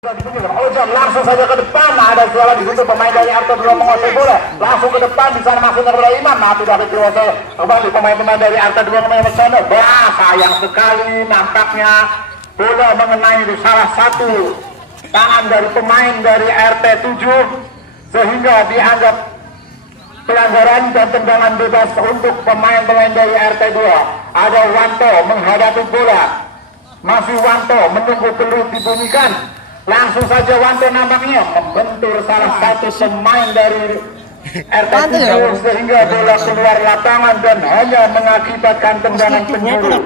Langsung saja ke depan, ada suara di situ pemain dari RT belum menguasai bola. Langsung ke depan di sana masuknya bola Iman, mati dari Tiwose. Kembali pemain-pemain dari RT 2 mengenai sana. Wah, sayang sekali nampaknya bola mengenai di salah satu tangan dari pemain dari RT 7 sehingga dianggap pelanggaran dan tendangan bebas untuk pemain-pemain dari RT 2. Ada Wanto menghadapi bola. Masih Wanto menunggu peluit dibunyikan. Langsung saja Wanto nampaknya membentur salah satu pemain dari RT 7 sehingga bola keluar lapangan dan hanya mengakibatkan tendangan penjuru.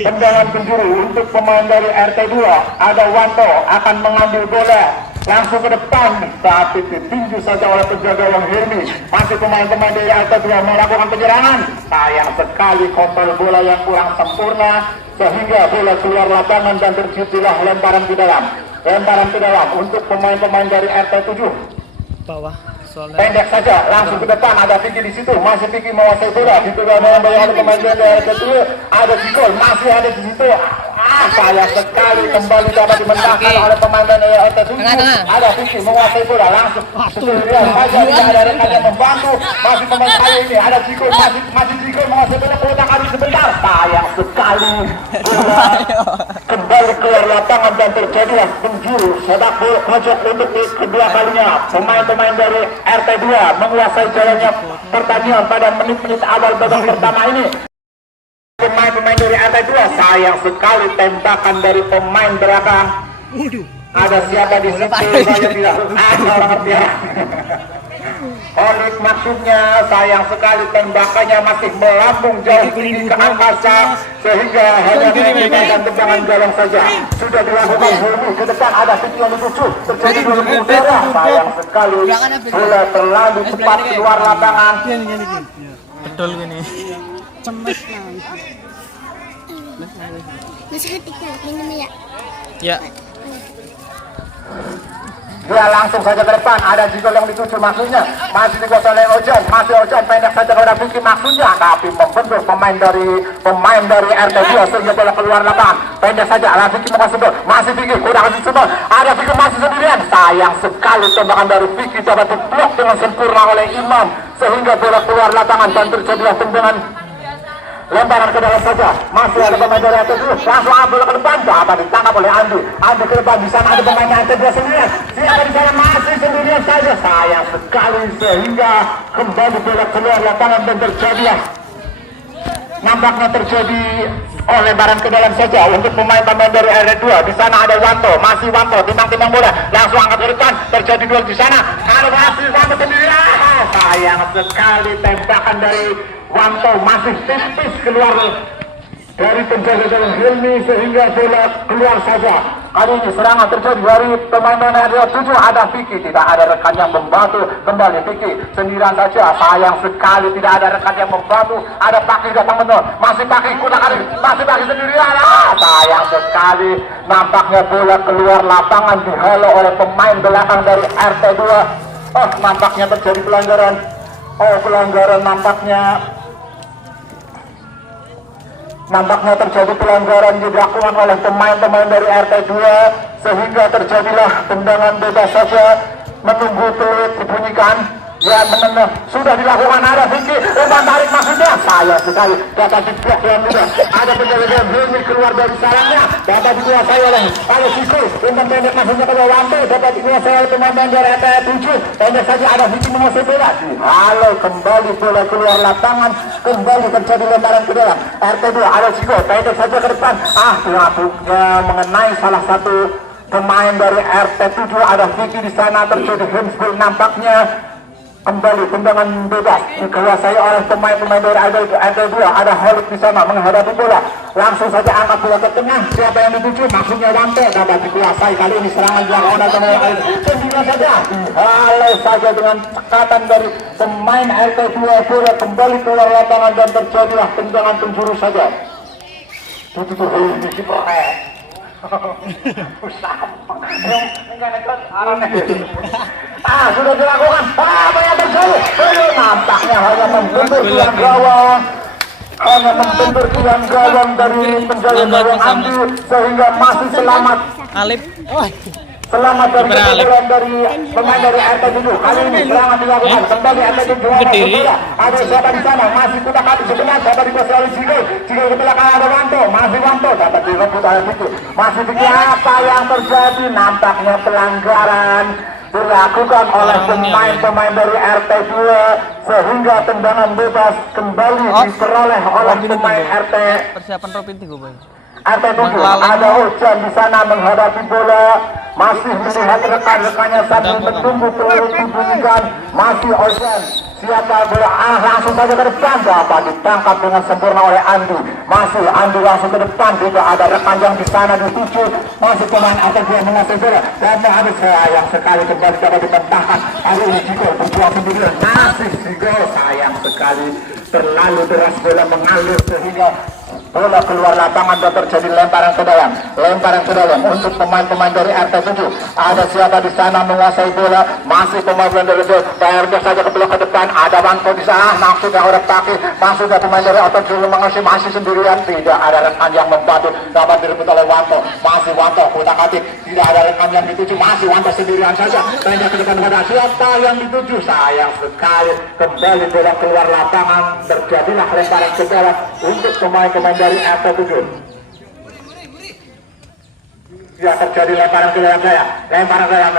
Tendangan penjuru untuk pemain dari RT 2. Ada Wanto akan mengambil bola langsung ke depan, tapi ditinju saja oleh penjaga yang Hirmi. Masih pemain-pemain dari RT 2 melakukan penyerangan. Sayang sekali kontrol bola yang kurang sempurna sehingga bola keluar lapangan dan terjadilah lemparan ke dalam. Lemparan ke dalam untuk pemain-pemain dari RT 7. Bawah. Soalnya Pendek saja, langsung ke depan. Ada Vicky di situ, masih Vicky menguasai bola. Di tengah ada pemain dari RT 7, ada Cikol, masih ada di situ. Sayang sekali kembali dapat dimenangkan oleh pemain dari RT 7. Ada Vicky menguasai bola langsung. Sendirian saja, tidak ada rekan yang membantu. Masih pemain kali ini ada Cikol, masih Cikol menguasai bola. Bola kali sebentar. Sayang sekali. Bola kembali keluar lapangan dan terjadilah penjuru sepak bola pojok untuk kedua kalinya. Pemain-pemain dari RT 2 menguasai jalannya pertandingan pada menit-menit awal babak pertama ini. Pemain-pemain dari RT 2 sayang sekali tembakan dari pemain belakang. Ada siapa di situ? Saya tidak ngerti. Olik maksudnya, sayang sekali tembakannya masih melambung jauh tinggi ke angkasa sehingga hanya mengakibatkan tendangan jalan saja. Sudah dilakukan Hulmi ke depan, ada Vicky yang dituju terjadi dulu udara. Sayang sekali bola terlalu cepat keluar lapangan. betul gini. Cemas masih ketika minum ya. Ya. Dia langsung saja ke depan, ada Jigol yang dituju maksudnya. Masih dikuasai oleh Ojan, masih Ojan pendek saja kepada Vicky maksudnya. Tapi membentur pemain dari RT 2 sehingga bola keluar lapangan. Pendek saja, ada Vicky menguasai bola. Masih Vicky, kurang kasih semua. Ada Vicky masih sendirian. Sayang sekali tembakan dari Vicky dapat diblok dengan sempurna oleh Imam sehingga bola keluar lapangan dan terjadilah tendangan lemparan ke dalam saja. Masih ada pemain dari RT 2 langsung ambil ke depan, dapat ditangkap oleh Andi. Andi ke depan, di sana ada pemain RT 2 sendirian. Siapa di sana masih sendirian saja. Sayang sekali sehingga kembali bola keluar lapangan dan terjadilah nampaknya terjadi lemparan ke dalam saja untuk pemain-pemain dari RT 2. Di sana ada Wanto, masih Wanto timang-timang bola langsung angkat ke depan, terjadi duel di sana. Ada masih Wanto sendirian. Sayang sekali tembakan dari Wanto masih tipis keluar dari penjaga jalan Hilmi sehingga bola keluar saja. Kali ini serangan terjadi dari pemain RT 7. Ada Vicky, tidak ada rekan yang membantu. Kembali Vicky sendirian saja. Sayang sekali tidak ada rekan yang membantu. Ada Paki datang menol, masih Paki kurang kali, masih Paki sendirian. Sayang sekali nampaknya bola keluar lapangan dihalau oleh pemain belakang dari RT 2. Nampaknya terjadi pelanggaran. Pelanggaran nampaknya terjadi pelanggaran dilakukan oleh pemain-pemain dari RT 2 sehingga terjadilah tendangan bebas saja. Menunggu peluit dibunyikan. Ya menengah sudah dilakukan, ada Vicky umpan tarik maksudnya. Sayang sekali dapat diblok dengan mudah. Ada penjaga Hilmi keluar dari sarangnya, dapat dikuasai oleh Sikul. Umpan pendek maksudnya ke Wanto, dapat dikuasai oleh pemain dari RT 7. Pendek saja ada Vicky menguasai bola. Halo, kembali bola keluar lapangan, kembali terjadi lemparan ke dalam. RT 2 ada Sikul, pendek saja ke depan. Pelakunya mengenai salah satu pemain dari RT 7. Ada Vicky di sana, terjadi handball nampaknya. Kembali tendangan bebas dikuasai oleh pemain-pemain dari RT 2. Ada Holik di sana menghadapi bola. Langsung saja angkat bola ke tengah. Siapa yang dituju? Maksudnya Wanto, dapat dikuasai. Kali ini serangan belakang oleh pemain sendirian saja. Halo saja dengan cekatan dari pemain RT 2. Bola kembali keluar lapangan dan terjadilah tendangan penjuru saja. Tutup ini si sudah dilakukan. Apa yang terjadi? Nampaknya hanya membentur tiang gawang. Hanya membentur tiang gawang dari penjaga gawang Andi sehingga masih selamat. Alip. Selamat dari keunggulan dari pemain dari RT7. Kali ini serangan dilakukan kembali RT7 bola. Ada siapa di sana? Masih kuda kaki sebelah. Dapat dikuasai oleh Jigo. Jigo ke belakang ada Wanto. Masih Wanto dapat direbut oleh Vicky. Masih Vicky, apa yang terjadi? Nampaknya pelanggaran dilakukan oleh pemain-pemain dari RT2 sehingga tendangan bebas kembali diperoleh oleh pemain RT. Persiapan Robin gue boy. RT7 ada Ojan di sana menghadapi bola, masih melihat rekan-rekannya sambil menunggu peluru dibunyikan. Masih Ojan, siapa bola langsung saja ke depan, dapat ditangkap dengan sempurna oleh Andi. Masih Andi langsung ke depan, juga ada rekan yang di sana dituju. Masih pemain RT2 menguasai bola dan habis sayang sekali kembali dapat dibentangkan. Kali ini Jigo berjuang sendirian, masih Jigo sayang sekali terlalu deras bola mengalir sehingga bola keluar lapangan dan terjadi lemparan ke dalam untuk pemain-pemain dari RT7. Ada siapa di sana menguasai bola? Masih pemain dari PRJ saja ke belakang ke depan. Ada Wanto di sana, langsung ke orang kaki. Masuk dari pemain dari RT7 mengasih masih sendirian. Tidak ada rekan yang membantu, dapat direbut oleh Wanto. Masih Wanto putar kaki, tidak ada rekan yang dituju. Masih Wanto sendirian saja. Tanya ke depan kepada siapa yang dituju? Sayang sekali kembali bola keluar lapangan. Terjadilah lemparan ke dalam untuk pemain-pemain dari RT7. Ya, terjadi lemparan ke dalam saya. Lemparan ke dalam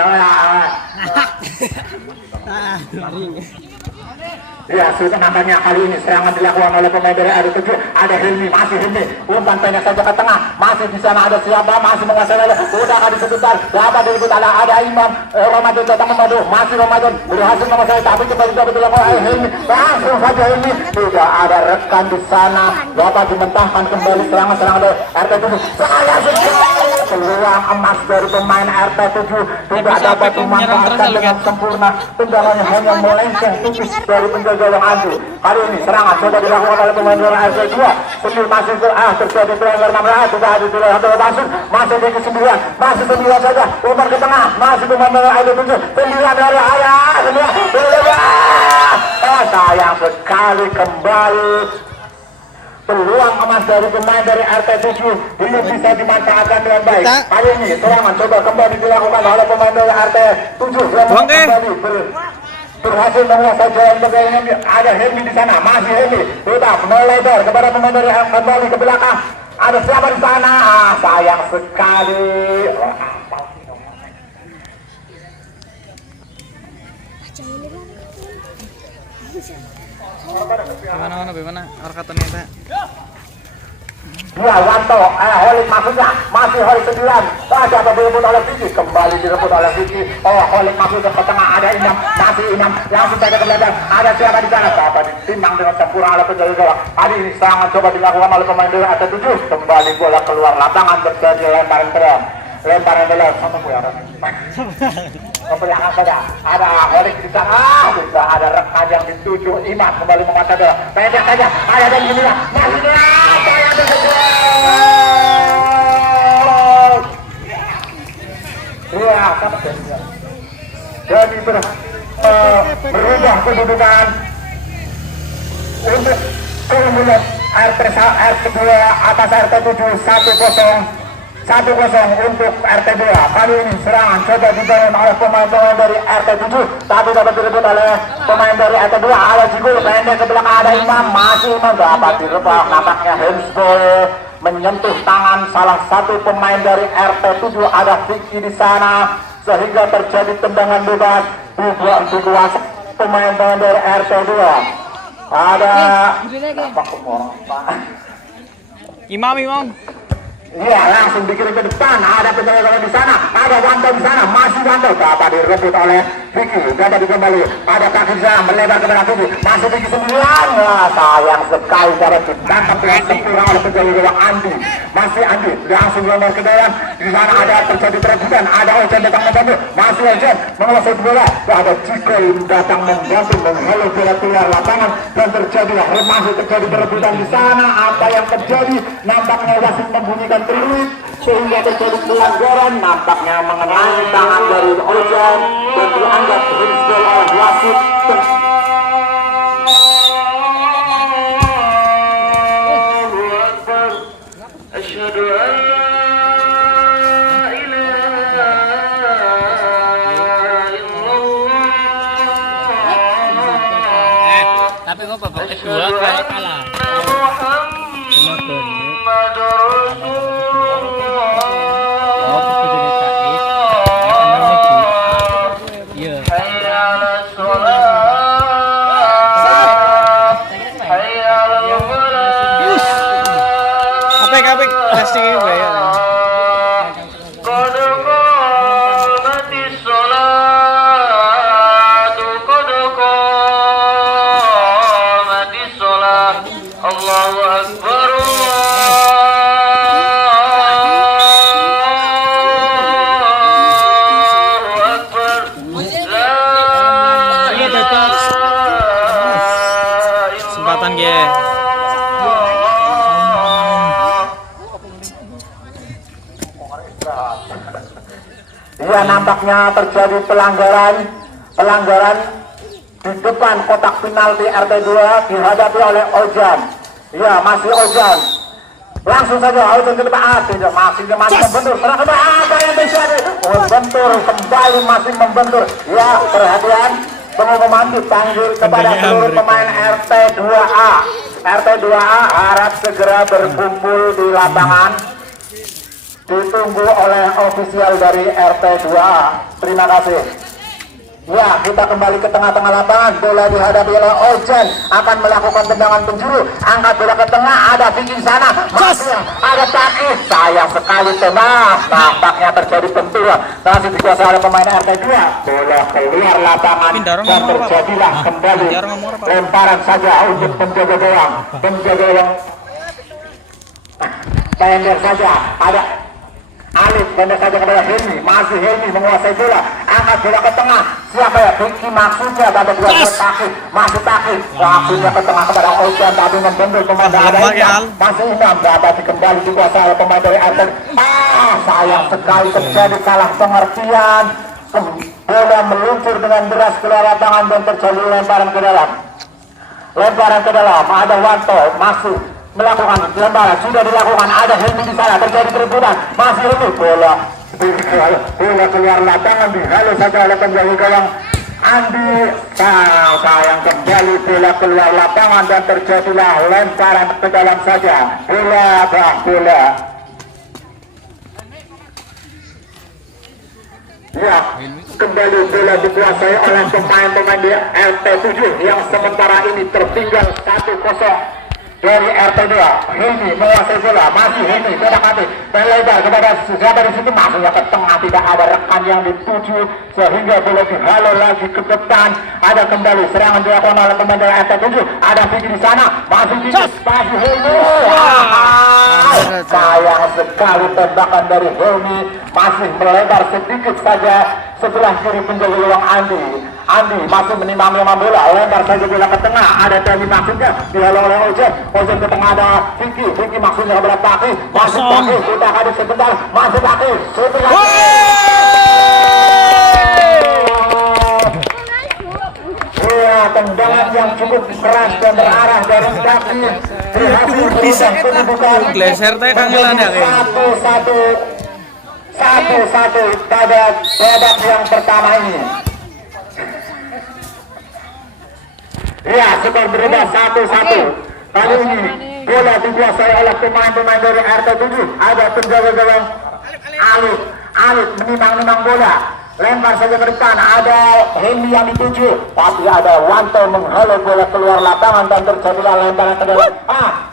ya, sudah nampaknya kali ini serangan dilakukan oleh pemain dari RT7. Ada Helmi, masih Helmi. Umpan pendek saja ke tengah. Masih di sana ada siapa? Masih menguasai bola. Udah ada sebentar. Dapat direbut ada Imam. Ramadan datang memadu. Masih Ramadan berhasil menguasai, tapi kembali dapat dilakukan oleh Helmi. Langsung saja Helmi. Tidak ada rekan di sana. Dapat dimentahkan kembali serangan-serangan dari RT7. Saya sekali peluang emas dari pemain RT7 tidak dapat dimanfaatkan dengan sempurna. Tendangannya hanya melenceng tipis dari penjaga yang Andi. Kali ini serangan coba dilakukan oleh pemain dari RT2. Sembil masih terjadi pelanggaran 16. Sudah ada masuk, masih di ke-9, masih 9 saja. Umpan ke tengah, masih pemain dari RT7. 9 dari ayah, 9. Sayang sekali kembali peluang emas dari pemain dari RT7 belum bisa dimanfaatkan dengan baik. Kali ini serangan coba kembali dilakukan oleh pemain dari RT7 yang kembali berhasil menguasai jalan bergayanya. Ada Helmi di sana, masih Helmi tetap melebar kepada pemain dari kembali ke belakang. Ada siapa di sana? Sayang sekali. Bagaimana Arkatnya teh? Ya, Wanto, Holik maksudnya, masih Holik 9. Dapat direbut oleh Vicky, kembali direbut oleh Vicky. Holik maksudnya ke tengah, ada Inam, masih Inam, langsung saja ke belakang. Ada siapa di sana? Dapat ditimbang dengan sempurna oleh penjaga gawang. Kali ini serangan coba dilakukan oleh pemain dari RT7. Kembali bola keluar lapangan, terjadi lemparan ke dalam. Lemparan bola sama Kepelakang saja. Ada Holik di sana. Tidak ada rekan yang dituju. Imam kembali menguasai bola. Pendek saja. Ada dan ini masih jadi berubah kedudukan untuk keunggulan RT2 atas RT7 1-0 untuk RT2. Kali ini serangan coba dibangun oleh pemain-pemain dari RT7, tapi dapat direbut oleh pemain dari RT2. Ada Jigo pendek ke belakang, ada Imam, masih Imam dapat direbut. Nampaknya handsball menyentuh tangan salah satu pemain dari RT7. Ada Vicky di sana sehingga terjadi tendangan bebas dikuasai pemain-pemain dari RT2. Ada Imam. Iya, langsung dikirim ke depan. Ada penjaga di sana, ada Wanto di sana, masih Wanto dapat direbut oleh Vicky, dapat dikembali. Ada kaki di sana melebar ke belakang Vicky, masih Vicky 9. Sayang sekali dapat ditangkap dengan sempurna oleh penjaga gawang Andi. Masih Andi langsung melempar ke dalam. Di sana ada terjadi perebutan. Ada Ojen datang membantu, masih Ojen menguasai bola. Ada Cikol datang membantu menghalau bola keluar lapangan dan terjadilah masih terjadi perebutan di sana. Apa yang terjadi? Nampaknya wasit membunyikan peluit sehingga terjadi pelanggaran, nampaknya mengenai tangan dari Ojan dan dianggap handsball oleh wasit. Iya, nampaknya terjadi pelanggaran di depan kotak penalti RT2 dihadapi oleh Ojan. Iya, masih Ojan. Langsung saja Ojan ke depan. Masih membentur. Serang kembali. Apa yang terjadi? Membentur kembali, masih membentur. Ya, perhatian. Pengumuman dipanggil kepada seluruh pemain RT2A. RT2A harap segera berkumpul di lapangan. Ditunggu oleh ofisial dari RT2A. Terima kasih. Ya, kita kembali ke tengah-tengah lapangan. Bola dihadapi oleh Ojan, akan melakukan tendangan penjuru. Angkat bola ke tengah, ada Vicky di sana. Masih ada Taki. Sayang sekali tengah. Nampaknya terjadi benturan. Masih dikuasai oleh pemain RT2. Bola keluar lapangan dan terjadilah kembali lemparan saja untuk penjaga gawang. Penjaga gawang pendek saja. Ada Alif pendek saja kepada Helmi. Masih Helmi menguasai bola. Angkat bola ke tengah. Siapa ya? Vicky maksudnya. Ada dua Taki. Masih Taki. Langsungnya ke tengah kepada Ojan. Tapi membentuk pemain dari Inam. Masih Inam. Dapat kembali dikuasai oleh pemain dari Arten. Sayang sekali terjadi salah pengertian. Bola meluncur dengan deras keluar lapangan dan terjadi lemparan ke dalam. Lemparan ke dalam. Ada Wanto masih melakukan lemparan, sudah dilakukan. Ada Helmi di sana, terjadi keributan. Masih Helmi, bola keluar lapangan, dihalau saja oleh penjaga gawang Andi. Sayang kembali bola keluar lapangan dan terjadilah lemparan ke dalam saja. Bola. Ya, kembali bola dikuasai oleh pemain-pemain di RT7 yang sementara ini tertinggal 1-0 dari RT2. Helmi menguasai bola, masih Helmi beda kaki melebar kepada siapa di situ, masuknya ke tengah, tidak ada rekan yang dituju sehingga bola dihalau lagi ke depan. Ada kembali serangan dilakukan oleh pemain dari RT7. Ada Vicky di sana, masih Vicky, masih Helmi. Sayang sekali tembakan dari Helmi, masih melebar sedikit saja sebelah kiri penjaga gawang Andi masih menimbang bola, lebar saja bola ke tengah. Ada Tani maksudnya dihalau oleh Ojan ke tengah. Ada Vicky maksudnya kepada Taki. Masih Taki, kita hadir sebentar. Masih Taki, sebentar. Iya, tendangan yang cukup keras dan berarah dari Taki berhasil merusak kedudukan. Geser teh kangelan ya kayak. Satu pada babak yang pertama ini. Ya, skor berubah 1-1. Kali ini bola dikuasai oleh pemain-pemain dari RT7. Ada penjaga gawang Alif menimang bola. Lempar saja ke depan. Ada Helmi yang dituju, tapi ada Wanto menghalau bola keluar lapangan dan terjadilah lemparan ke dalam.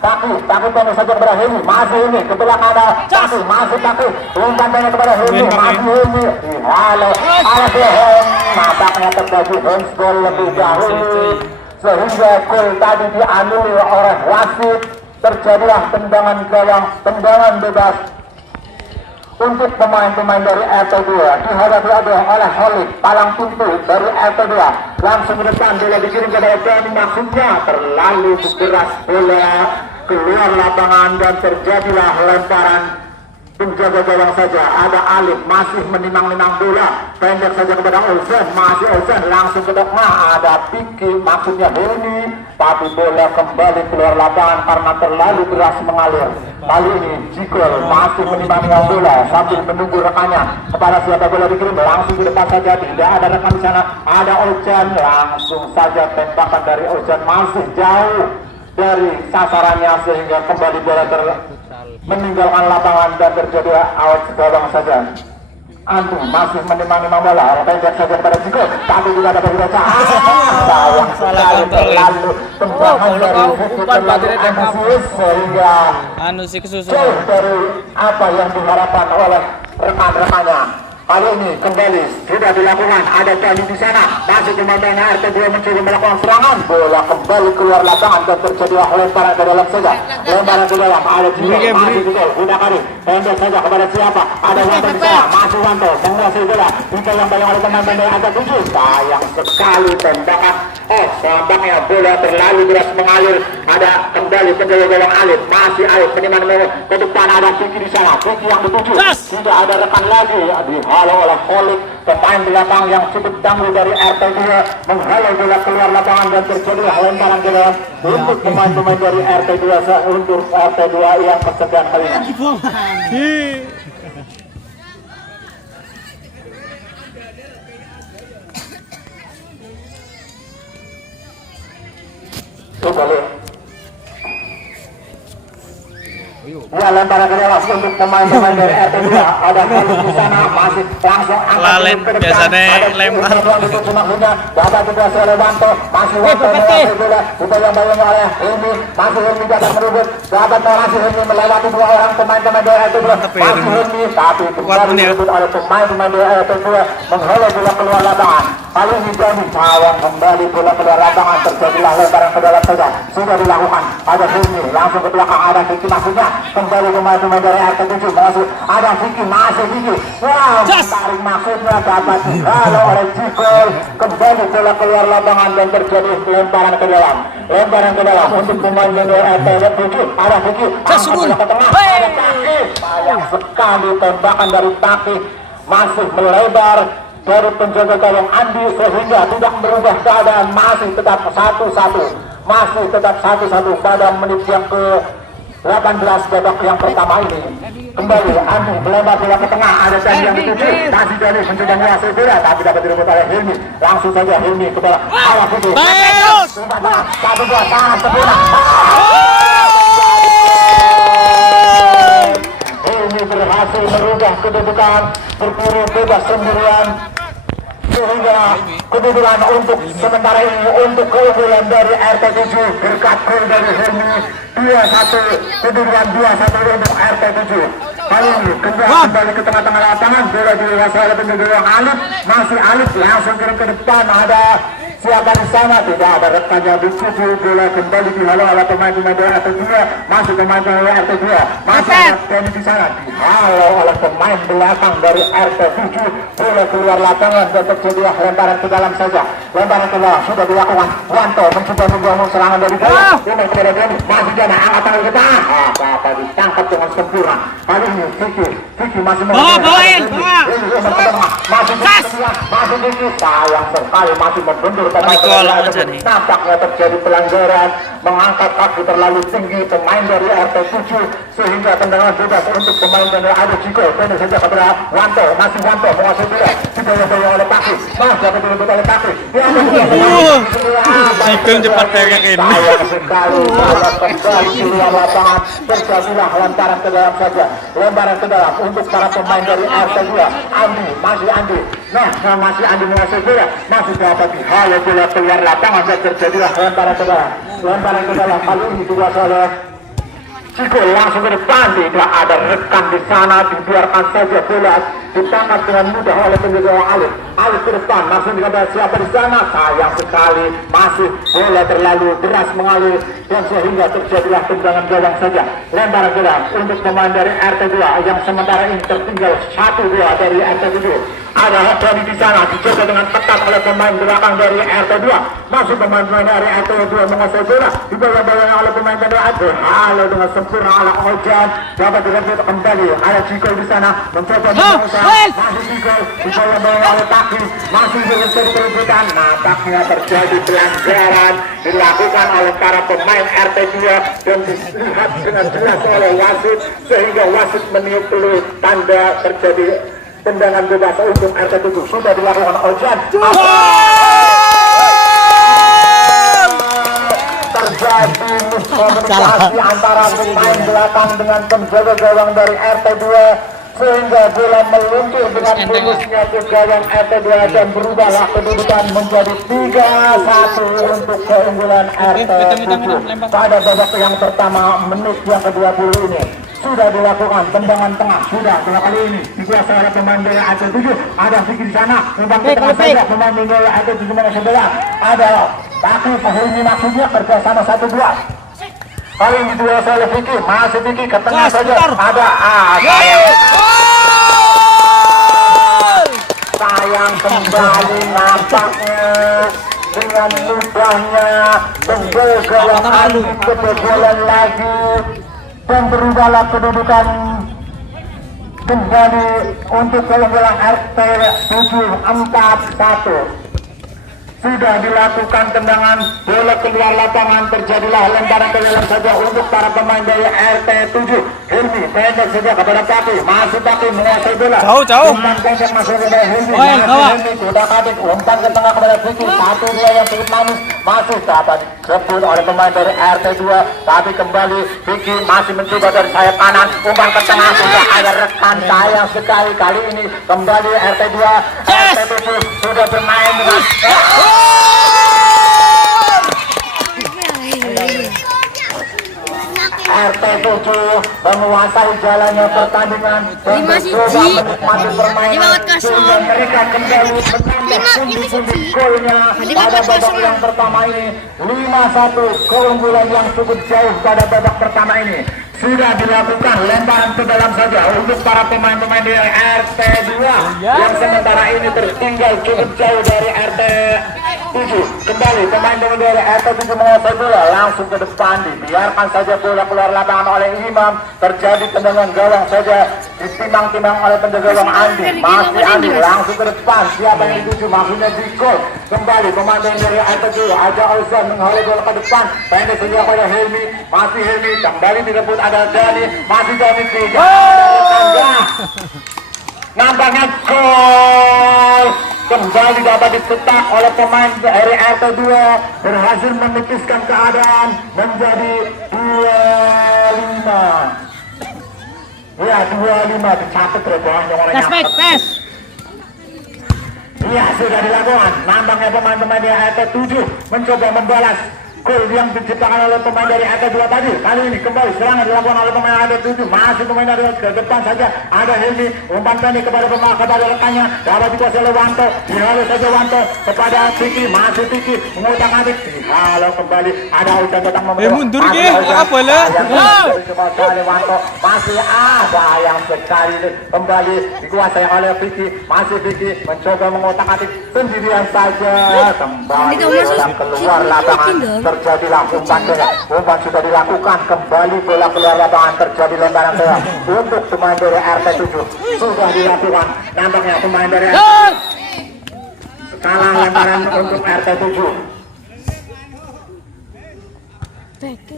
Taki pendek saja kepada Helmi. Masih Helmi ke belakang. Ada Taki, masih Taki. Umpan pendek kepada Helmi. Masih Helmi. Dihalau. Ada Helmi. Nampaknya terjadi handsball lebih dahulu, sehingga gol tadi dianulir oleh wasit. Terjadilah tendangan bebas untuk pemain-pemain dari RT2. Dihadapi oleh Holid palang pintu dari RT2. Langsung ke depan, bola dikirim kepada Dani, maksudnya terlalu deras, bola keluar lapangan dan terjadilah lemparan penjaga gawang saja. Ada Alif masih menimang bola, pendek saja kepada Ozan. Masih Ozan langsung ke tengah. Ada Vicky maksudnya Helmi, tapi bola kembali keluar lapangan karena terlalu deras mengalir. Kali ini Jikol masih menimang bola sambil menunggu rekannya. Kepada siapa bola dikirim, langsung ke depan saja. Tidak ada rekan di sana. Ada Ojan, langsung saja tembakan dari Ojan masih jauh dari sasarannya, sehingga kembali bola meninggalkan lapangan dan terjadi out gawang saja. Andi masih menimang bola, pendek saja kepada Jiko, tapi juga dapat dibaca. Sayang sekali terlalu tembakan dari Vicky terlalu ambisius sehingga jauh dari apa yang diharapkan oleh rekan-rekannya. Kali ini kembali sudah dilakukan. Ada Tali di sana, masih pemain RT2 mencoba melakukan serangan. Bola kembali keluar lapangan dan terjadi lemparan ke dalam saja. Lemparan ke dalam. Ada juga udah kali pendek saja kepada siapa? Ada Wanto di sana, masih Wanto menguasai bola. Dibayang-bayang oleh pemain RT7. Sayang sekali tembakan. Tampaknya bola terlalu deras mengalir. ada kembali penjaga gawang Alif, masih Alif penimbangan ke depan ada Vicky di sana, Vicky yang dituju, tidak ada rekan lagi, dihalau oleh Holik, pemain belakang yang cukup tangguh dari RT2 menghalau bola keluar lapangan dan terjadi lemparan ke dalam untuk pemain-pemain dari RT2 untuk RT2 yang kesekian kalinya. Ya, lemparan ke dalam untuk pemain-pemain dari RT2 ada Holik di sana masih langsung Lalen biasanya lempar. dapat juga Selewanto masih Wanto dibayang-bayang oleh Hilmi masih Hilmi dapat merubut dapat masih Hilmi melewati dua orang pemain-pemain dari RT2 masih Hilmi tapi kembali dirubut oleh pemain-pemain dari RT2 menghalau bola keluar lapangan. Kali ini jadi Cawang kembali bola keluar lapangan terjadilah lemparan ke dalam saja sudah dilakukan ada Hilmi langsung ke belakang ada Vicky maksudnya kembali pemain-pemain dari RT7 masuk ada Vicky masih Vicky wow tarik maksudnya dapat dihalau oleh Cikol kembali bola keluar lapangan dan terjadi lemparan ke dalam untuk pemain dari RT7 ada Vicky angkat bola ke tengah ada Taki sayang sekali tembakan dari Taki masih melebar dari penjaga gawang Andi sehingga tidak berubah keadaan masih tetap 1-1 pada menit yang ke 18 babak yang pertama ini. Kembali Andi melebar bola ke tengah ada Dani yang dituju masih Dani mencoba menguasai bola tapi dapat direbut oleh Hilmi langsung saja Hilmi ke bola awas itu satu bola sangat sempurna Hilmi berhasil merubah kedudukan berpuru bebas sendirian sehingga kedudukan untuk sementara ini untuk keunggulan dari RT7 berkat gol dari Hilmi 2-1 kedudukan 2-1 untuk RT7 kali ini kembali ke tengah-tengah lapangan bola dikuasai oleh penjaga gawang Alif masih Alif langsung ke depan ada siapa di sana tidak ada rekan yang dituju bola kembali dihalau oleh pemain-pemain dari RT2 masih pemain-pemain dari RT2 masih Dani di sana dihalau oleh pemain belakang dari RT7 bola keluar lapangan dan terjadi lemparan ke dalam saja lemparan ke dalam sudah dilakukan Wanto mencoba membangun serangan dari bola ini kepada Dani masih Dani angkat tangan ke tangan apa ditangkap dengan sempurna kali ini Vicky masih bawain masih Vicky sayang sekali masih membentur nampaknya terjadi pelanggaran mengangkat kaki terlalu tinggi pemain dari RT7 sehingga tendangan bebas untuk pemain dari ada Ciko dan saja kepada Wanto masih Wanto menguasai bola dibayang-bayang oleh Taki masih dapat direbut oleh Taki Ciko cepat kayak ini kembali keluar lapangan terjadilah lemparan ke dalam saja lemparan ke dalam untuk para pemain dari RT2 masih Andi menguasai bola masih dapat dihalau bola keluar lapangan dan terjadilah lemparan ke dalam kali ini dikuasai oleh Ciko langsung ke depan tidak ada rekan di sana dibiarkan saja bola ditangkap dengan mudah oleh penjaga Alif ke depan langsung tidak ada siapa di sana sayang sekali masih bola terlalu deras mengalir dan sehingga terjadilah tendangan gawang saja lemparan ke dalam untuk pemain dari RT2 yang sementara ini tertinggal 1-2 dari RT7 ada Dani di sana dijaga dengan ketat oleh pemain belakang dari RT2 masuk pemain-pemain dari RT2 menguasai bola dibayang-bayang oleh pemain dari RT2 halo dengan sempurna oleh Ojan dapat direbut kembali ada Ciko di sana mencoba menguasai masih Ciko dibayang-bayang oleh Taki masih terjadi perebutan nampaknya terjadi pelanggaran dilakukan oleh para pemain RT2 dan dilihat dengan jelas oleh wasit sehingga wasit meniup peluit tanda terjadi tendangan bebas untuk RT7 sudah dilakukan Ojan terjadi miskomunikasi antara pemain belakang dengan penjaga gawang dari RT2 sehingga bola meluncur dengan bulusnya ke gawang RT2 dan berubahlah kedudukan menjadi 3-1 untuk keunggulan RT7 pada babak yang pertama menit yang ke-20 ini sudah dilakukan tendangan tengah sudah kali ini dikuasai oleh pemain dari RT7 ada Vicky di sana umpan ke tengah saja pemain dari RT7 sebelah ada Taki Hilmi maksudnya kerjasama 1-2 kali ini dikuasai oleh Vicky masih Vicky ke tengah saja ada sayang kembali nampaknya dengan mudahnya menggolkan Andi kebobolan lagi dan berubahlah kedudukan kembali untuk keunggulan RT 7-4-1. Sudah dilakukan tendangan bola keluar lapangan, terjadilah lemparan ke dalam saja untuk para pemain dari RT 7. Hilmi pendek saja kepada Paki, masih Paki menguasai bola. Jauh. Umpan pendek masuk kepada Hilmi, Bawa. Hilmi kuda kadik, umpan ke tengah kepada Vicky, satu dua yang cukup manis, masih dapat direbut oleh pemain dari RT 2, tapi kembali Vicky masih mencoba dari sayap kanan, umpan ke tengah, sudah ada rekan sayang sekali kali ini kembali RT 2, RT 7 sudah bermain dengan RT 7 menguasai jalannya pertandingan dan mencoba menikmati permainan sehingga mereka kembali menambah pundi-pundi golnya pada babak yang pertama ini. 5-1 keunggulan yang cukup jauh pada babak pertama ini. Sudah dilakukan lemparan ke dalam saja untuk para pemain-pemain dari RT 2 yang sementara ini tertinggal cukup jauh dari RT 7. Kembali pemain-pemain dari RT 7 menguasai bola langsung ke depan, dibiarkan saja bola keluar lapangan oleh Imam, terjadi tendangan gawang saja ditimbang-timbang oleh penjaga gawang Andi, masih Andi langsung ke depan, siapa yang dituju maksudnya di gol. Kembali pemain dari RT 7 Aja Ozan menghalau bola ke depan, pendek saja pada Helmi, masih Helmi kembali direbut ada Dani, masih Dani tiga dari tangga. Nampaknya gol kembali dapat dicetak oleh pemain dari RT 2, berhasil menipiskan keadaan menjadi 2-5. Ya 2-5 dicatat rebohnya orangnya. Pes. Iya sudah dilakukan. Nampaknya pemain-pemain dari RT 7 mencoba membalas gol yang diciptakan oleh pemain dari RT 2 tadi. Kali ini kembali serangan dilakukan oleh pemain RT 7. Masih pemain dari ke depan saja. Ada Helmi, umpan pendek kepada rekannya. Dapat dikuasai oleh Wanto. Dihalau saja Wanto kepada Tiki. Masih Tiki mengutak-atik. Dihalau kembali. Ada Udan datang membawa. Mundur ke? Apa lah? Masih ada yang sekali kembali dikuasai oleh Vicky. Masih Vicky mencoba mengotak-atik sendirian saja. Kembali bola keluar lapangan. Terjadilah umpan sudah dilakukan, kembali bola keluar lapangan, terjadi lemparan bola untuk pemain dari RT 7 sudah dilakukan. Nampaknya pemain dari RT kalah lemparan untuk RT 7.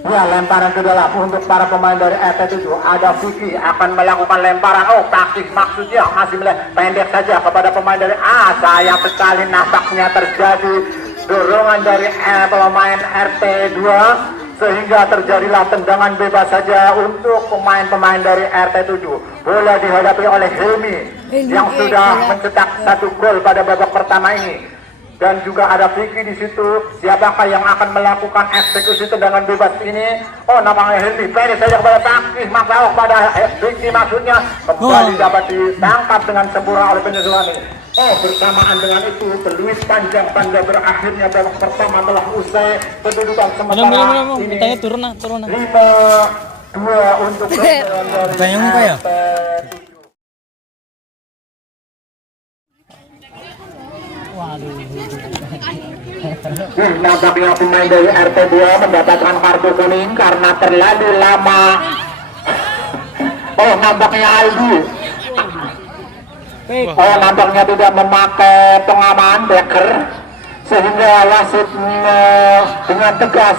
Ya, lemparan ke dalam untuk para pemain dari RT 7. Ada Vicky akan melakukan lemparan. Oh, taktik maksudnya masih pendek saja kepada pemain dari sayang sekali nampaknya terjadi dorongan dari pemain RT 2 sehingga terjadilah tendangan bebas saja untuk pemain-pemain dari RT 7. Bola dihadapi oleh Helmi yang sudah mencetak 1 gol pada babak pertama ini. Dan juga ada Vicky di situ. Siapakah yang akan melakukan eksekusi tendangan bebas ini? Oh, namanya Helmi. Pendek saja kepada Takis, maka pada Vicky maksudnya kembali dapat ditangkap dengan sempurna oleh penyesuaian ini. Oh, bersamaan dengan itu peluit panjang tanda berakhirnya babak pertama telah usai. Kedudukan sementara ini 5-2 untuk Bayang apa ya? Nampaknya pemain dari RT 2 mendapatkan kartu kuning karena terlalu lama. Oh, nampaknya Aldi. Oh, nampaknya tidak memakai pengaman Becker sehingga wasit dengan tegas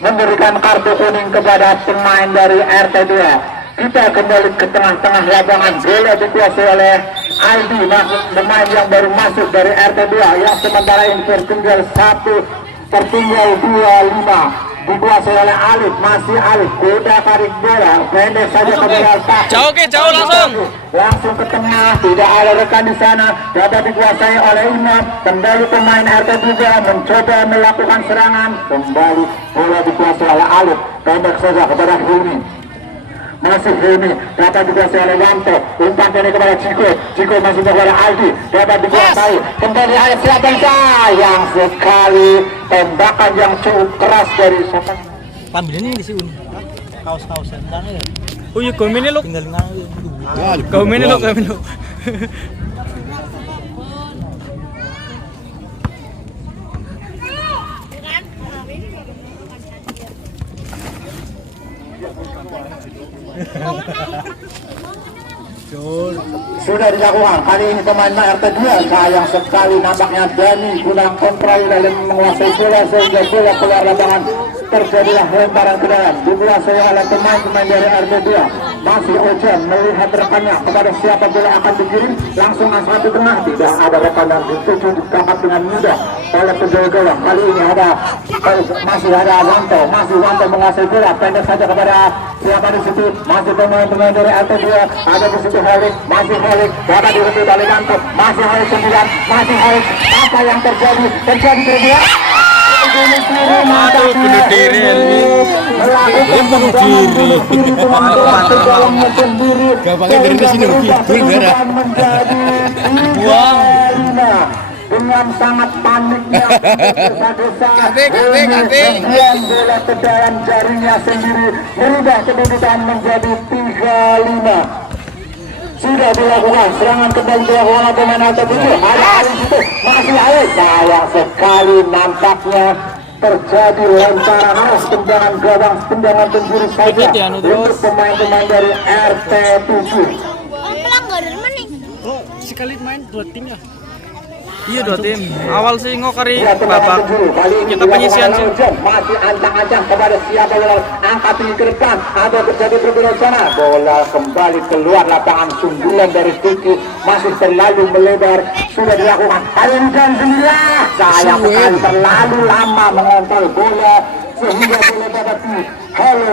memberikan kartu kuning kepada pemain dari RT 2. Kita kembali ke tengah-tengah lapangan, bola dikuasai oleh Aldi, pemain yang baru masuk dari RT 2 yang sementara ini tertinggal 2-5. Dikuasai oleh Alif, masih Alif, kuda tarik bola, pendek saja ke bola. Jauh Langsung ke tengah, tidak ada rekan di sana, dapat dikuasai oleh Imam. Kembali pemain RT 3 mencoba melakukan serangan, kembali bola dikuasai oleh Alif, pendek saja kepada Hilmi. Masih Hilmi, dapat dikuasai oleh Wanto, umpan pendek kepada Ciko masih kepada Aldi, dapat dikuasai, kembali Alif, siapa sayang sekali, tembakan yang cukup keras dari siapa? Ambilin ini sih kaos-kausan sana ya. Oh iya, komen ini lo. Tinggal nganu. Komen ini lo. Sudah dilakukan. Kali ini pemain RT2 sayang sekali nampaknya Dani kurang kontrol dalam menguasai bola sehingga bola keluar lapangan. Terjadilah lemparan ke dalam dikuasai oleh pemain-pemain dari RT2. Masih Ojan melihat rekannya kepada siapa bola akan dikirim, langsung asal di tengah, tidak ada rekan yang dituju ditangkap dengan mudah oleh penjaga gawang. Kali ini masih ada Wanto menguasai bola, pendek saja kepada siapa di situ, masih pemain-pemain dari RT2, ada di situ Halik, masih Halik, dapat direbut oleh Wanto, masih Halik 9, masih Halik, apa yang terjadi kedua. Aduh, bunuh diri ini. Bunuh diri. Gampangnya dari sini gitu gara. Buang. Dengan sangat paniknya bola ke dalam jarinya sendiri berubah kedudukan menjadi 3-5. Sudah dilakukan serangan kembali dilakukan oleh pemain RT7. Ada di situ masih ada, sayang sekali nampaknya terjadi lemparan tendangan gawang, tendangan penjuru saja untuk pemain-pemain dari RT7. Pelanggar dari mana? Oh, sekali main 2 tim ya. Iya 2 tim. Awal sih ngokari Ya, babak. Kita penyisian sih. Masih ancang-ancang kepada siapa yang angkat tinggi ke depan. Ada terjadi perbedaan sana. Bola kembali keluar lapangan, sundulan dari Kiki masih terlalu melebar. Sudah dilakukan. Harinjan 9. Sayang sekali terlalu lama mengontrol bola sehingga bola dapat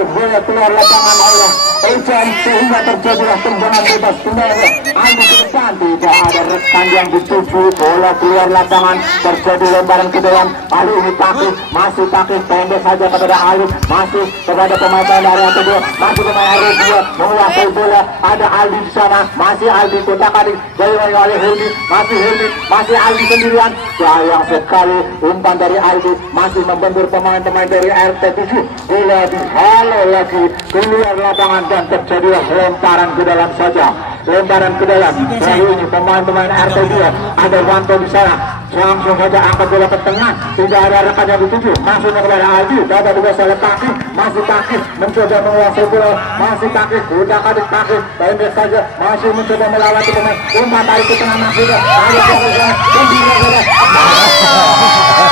bola keluar lapangan oleh Ejan sehingga terjadilah tendangan bebas tendangan Aldi ke depan, tidak ada rekan yang dituju, bola keluar lapangan, terjadi lemparan ke dalam. Kali ini masih pakai pendek saja kepada Alif, masih kepada pemain dari RT2, masih pemain RT2 menguasai bola, ada Aldi di sana, masih Aldi kotak-atik dilayani oleh Helmi, masih Aldi sendirian. Sayang sekali umpan dari Aldi masih membentur pemain-pemain dari RT7. Bola dihalau lagi keluar lapangan dan terjadilah lemparan ke dalam saja. Lemparan ke dalam. Kali ini pemain-pemain RT2 ada Wanto di sana. Langsung saja angkat bola ke tengah. Tidak ada rekan yang dituju. Masuknya kepada Aldi. Dapat juga oleh Paki. Masih Paki mencoba menguasai bola. Masih Paki. Udah adik Paki. Pendek saja. Masih mencoba melewati pemain. Umpan tarik ke tengah masih.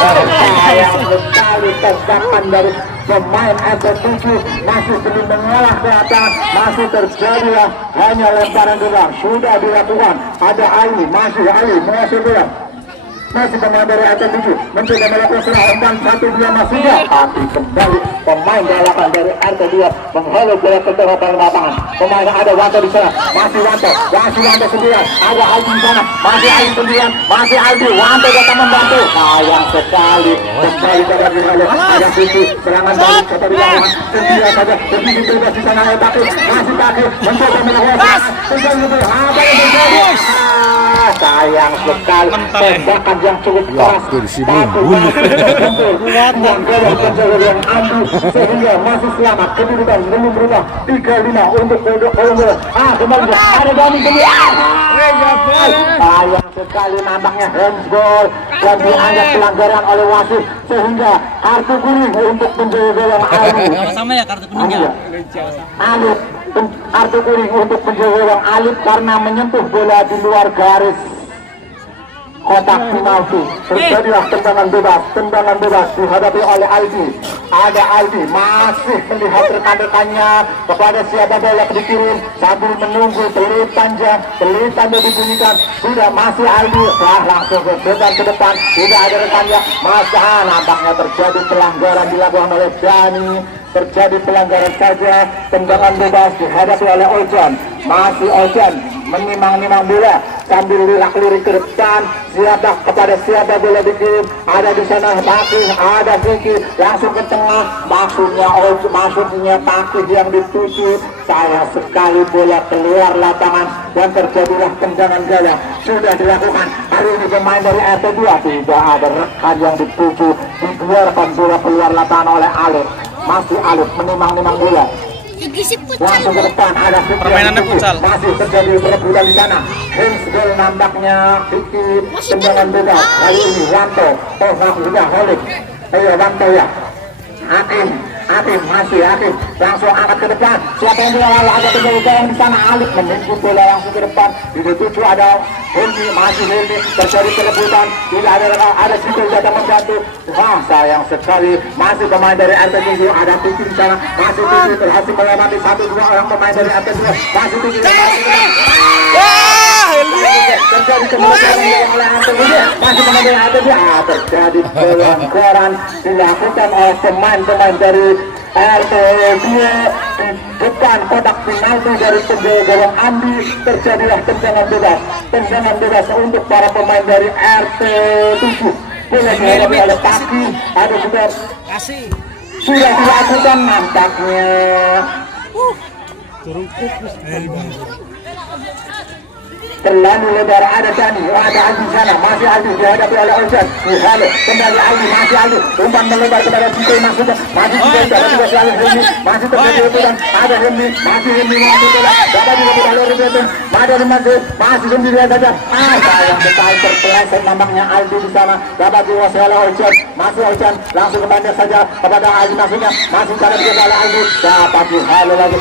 Ada sayang sekali tegakan dari pemain RT7 masih belum mengalah ke atas, masih terjadilah hanya lemparan bola. Sudah dilakukan, ada Ali, masih Ali menguasai bola, masih pemain dari RT7 mencoba melakukan serangan umpan 1-2 masuknya, tapi kembali pemain dalaman dari RT2 menghalau bola ke tengah lapangan. Pemain ada Wanto di sana, masih Wanto sendirian, ada Aldi di sana, masih Aldi sendirian, masih Aldi, Wanto datang membantu. Sayang sekali kembali pada dihalau, ada Sisi serangan balik coba dilakukan sendirian saja, begitu bebas di sana oleh Paki, masih Paki mencoba melakukan sayang sekali tembakan yang cukup keras yang ambil sehingga masih selamat kedudukan belum berubah 3-5 untuk Kolombo. Kembali ada Dani keluar. Sayang sekali nampaknya handball dan dianggap pelanggaran oleh wasit sehingga kartu kuning untuk penjaga gawang Alif. Sama ya kartu kuningnya. Alif kartu kuning untuk penjaga gawang Alif karena menyentuh bola di luar garis kotak penalti. Terjadilah tendangan bebas dihadapi oleh Aldi. Ada Aldi masih melihat rekan-rekannya kepada siapa bola dikirim sambil menunggu peluit tanda dibunyikan. Sudah masih Aldi langsung ke depan, tidak ada rekannya. Nampaknya terjadi pelanggaran dilakukan oleh Dani. Terjadi pelanggaran saja, tendangan bebas dihadapi oleh Ojan. Masih Ojan menimang-nimang bola sambil lirik-lirik ke depan, kepada siapa bola dikirim, ada di sana Paki, ada Vicky, langsung ke tengah, maksudnya Paki yang dituju. Sayang sekali bola keluar lapangan dan terjadilah tendangan gawang. Sudah dilakukan hari ini pemain dari RT2, tidak ada rekan yang dituju, dikeluarkan bola keluar lapangan oleh Alif. Masih Alif menimang-nimang bola. Langsung ke depan ada Permainannya futsal. masih terjadi perebutan di sana. Handsball nampaknya Vicky tendangan bebas. Kali ini Wanto, juga Holik. Wanto ya. Hakim Hakim masih Hakim langsung angkat ke depan. Siapa yang diawal? Ada penjaga yang di sana. Alif memimpin bola langsung ke depan. Di tujuh ada Hilmi, masih Hilmi terjadi perebutan. Tidak ada Situ datang membantu. Wah, sayang sekali. Masih pemain dari RT7 ada Tiki di sana. Masih Tiki berhasil melewati 1-2 orang pemain dari RT2. Masih Tiki. Terjadi kemudian oleh RT7. Masih pemain dari RT7. Terjadi pelanggaran dilakukan oleh pemain-pemain dari RT2 di depan kotak penalti dari penjaga gawang Andi. Terjadilah tendangan bebas untuk para pemain dari RT7. Boleh dihadapi oleh Taki. Ada juga sudah dilakukan nampaknya. Terlalu lebar ada Dani, ada Aldi sana, masih Aldi dihadapi oleh Ojan. Halo, kembali Aldi, masih Aldi, umpan melebar kepada Ciko maksudnya, masih Ciko, dapat juga selalu Hilmi, masih terjadi lebaran, ada Hilmi, masih Hilmi masih bola, dapat juga kita lori betul, masih sendirian saja. Sayang sekali terpeleset nampaknya Aldi di sana, dapat dikuasai oleh Ojan, masih Ojan, langsung kembali saja kepada Aldi maksudnya, masih cara juga oleh Aldi, dapat dihalo lagi.